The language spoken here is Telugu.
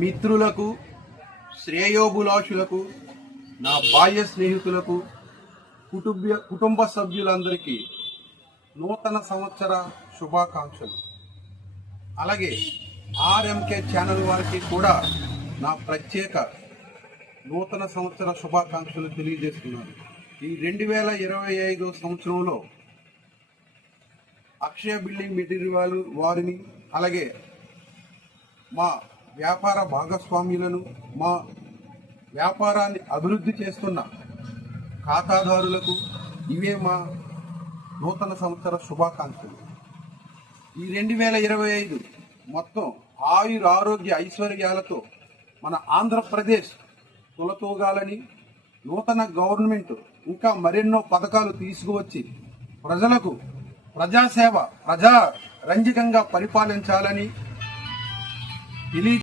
మిత్రులకు, శ్రేయోభిలాషులకు, నా బాల్య స్నేహితులకు, కుటుంబ సభ్యులందరికీ నూతన సంవత్సర శుభాకాంక్షలు. అలాగే ఆర్ఎంకే ఛానల్ వారికి కూడా నా ప్రత్యేక నూతన సంవత్సర శుభాకాంక్షలు తెలియజేస్తున్నాను. ఈ 2025 సంవత్సరంలో అక్షయ బిల్డింగ్ మెటీరియల్ వారిని, అలాగే మా వ్యాపార భాగస్వామ్యులను, మా వ్యాపారాన్ని అభివృద్ధి చేస్తున్న ఖాతాదారులకు ఇవే మా నూతన సంవత్సర శుభాకాంక్షలు. ఈ 2025 మొత్తం ఆరోగ్య ఐశ్వర్యాలతో మన ఆంధ్రప్రదేశ్ తులతూగాలని, నూతన గవర్నమెంట్ ఇంకా మరెన్నో పథకాలు తీసుకువచ్చి ప్రజలకు ప్రజాసేవ, ప్రజారంజకంగా పరిపాలించాలని